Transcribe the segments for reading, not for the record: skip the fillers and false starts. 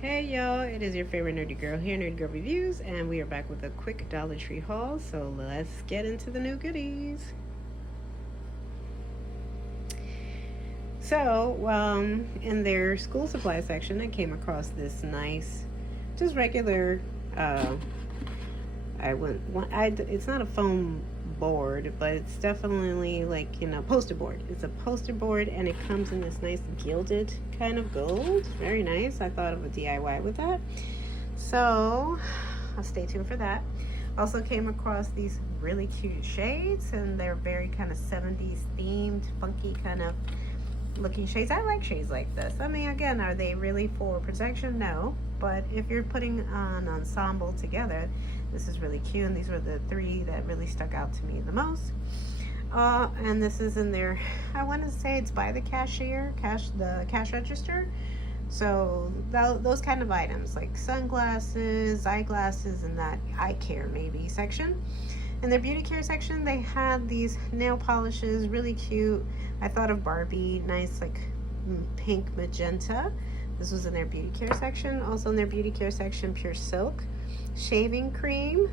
Hey y'all, it is your favorite nerdy girl here, Nerdy Girl Reviews, and we are back with a quick Dollar Tree haul. So let's get into the new goodies. So, in their school supply section, I came across this nice, just regular. Uh, it's not a foam board, but it's definitely like poster board. It's a poster board, and it comes in this nice gilded kind of gold. Very nice. I thought of a DIY with that. So I'll stay tuned for that. Also came across these really cute shades, and they're very kind of 70s themed, funky kind of looking shades. I like shades like this. I mean, again, are they really for protection? No. But if you're putting an ensemble together, this is really cute. And these were the three that really stuck out to me the most. And this is in there, I want to say it's by the cashier, the cash register. So those kind of items like sunglasses, eyeglasses, and that eye care maybe section. In their beauty care section, they had these nail polishes, really cute. I thought of Barbie, nice like pink magenta. This was in their beauty care section. Also in their beauty care section, pure silk shaving cream,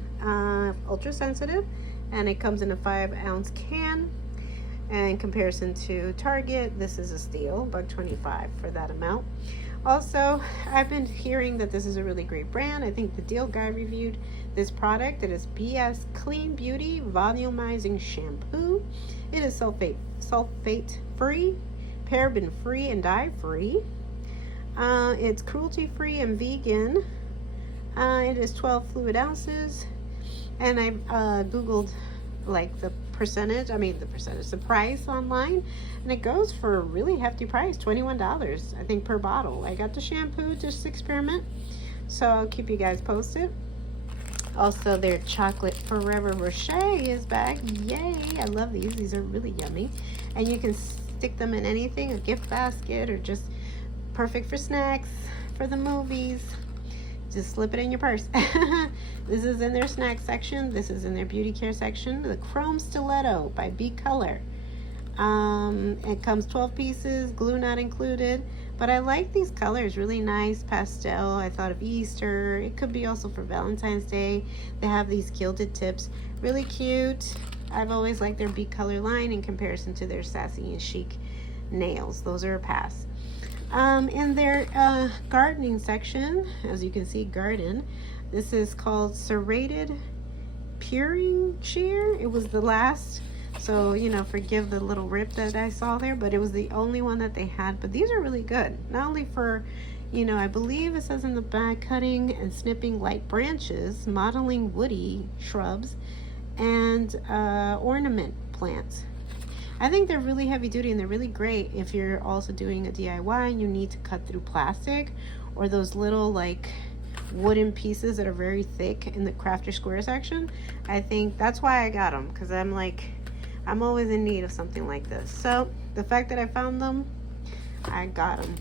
ultra sensitive, and it comes in a 5-ounce can. And in comparison to Target, this is a steal, $1.25 for that amount. Also, I've been hearing that this is a really great brand. I think the Deal Guy reviewed this product. It is BS Clean Beauty Volumizing Shampoo. It is sulfate free, paraben free, and dye free. It's cruelty free and vegan. It is 12 fluid ounces. And I googled like the price online, and it goes for a really hefty price, $21 I think per bottle. I got the shampoo just to experiment, so I'll keep you guys posted. Also, their chocolate Forever Rocher is back. Yay, I love these are really yummy, and you can stick them in anything, a gift basket, or just perfect for snacks, for the movies. Just slip it in your purse. This is in their snack section. This is in their beauty care section. The Chrome Stiletto by B Color. It comes 12 pieces, glue not included. But I like these colors, really nice pastel. I thought of Easter. It could be also for Valentine's Day. They have these gilded tips, really cute. I've always liked their B Color line in comparison to their sassy and chic nails. Those are a pass. In their gardening section, as you can see, garden, this is called Serrated Peering Shear. It was the last, so forgive the little rip that I saw there, but it was the only one that they had. But these are really good, not only for I believe it says in the back, cutting and snipping light branches, modeling woody shrubs, and ornament plants. I think they're really heavy duty, and they're really great if you're also doing a DIY and you need to cut through plastic or those little like wooden pieces that are very thick in the craft your square section. I think that's why I got them, because I'm always in need of something like this. So the fact that I found them, I got them.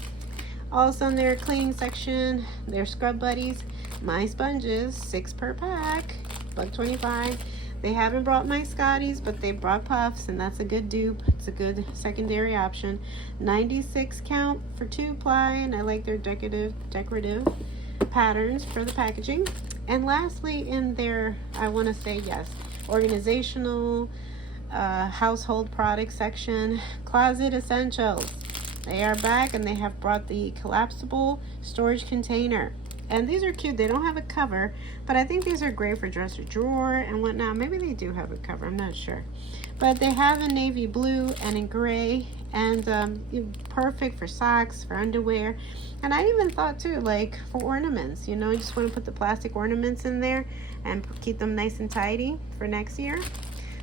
Also in their cleaning section, their scrub buddies, my sponges, 6 per pack, $1.25. They haven't brought my Scotties, but they brought puffs, and that's a good dupe. It's a good secondary option. 96 count for 2-ply, and I like their decorative patterns for the packaging. And lastly, in their, I want to say yes, organizational household product section, closet essentials. They are back, and they have brought the collapsible storage container. And these are cute. They don't have a cover, but I think these are great for dresser drawer and whatnot. Maybe they do have a cover, I'm not sure. But they have in navy blue and in gray, and perfect for socks, for underwear. And I even thought too, like for ornaments, you just want to put the plastic ornaments in there and keep them nice and tidy for next year.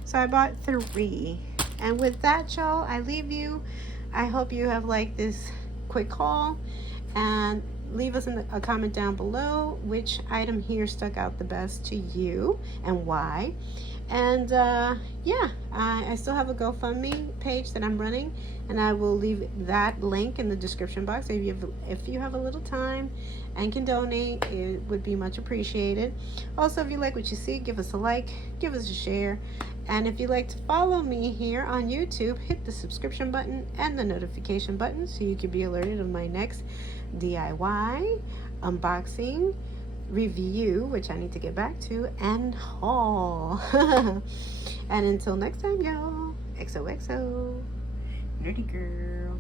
So I bought 3. And with that, y'all, I leave you. I hope you have liked this quick haul, and leave us a comment down below which item here stuck out the best to you and why. And yeah, I still have a GoFundMe page that I'm running, and I will leave that link in the description box. If you have a little time and can donate, it would be much appreciated. Also, if you like what you see, give us a like, give us a share. And if you'd like to follow me here on YouTube, hit the subscription button and the notification button so you can be alerted of my next DIY, unboxing, review, which I need to get back to, and haul. And until next time, y'all, XOXO, Nerdy Girl.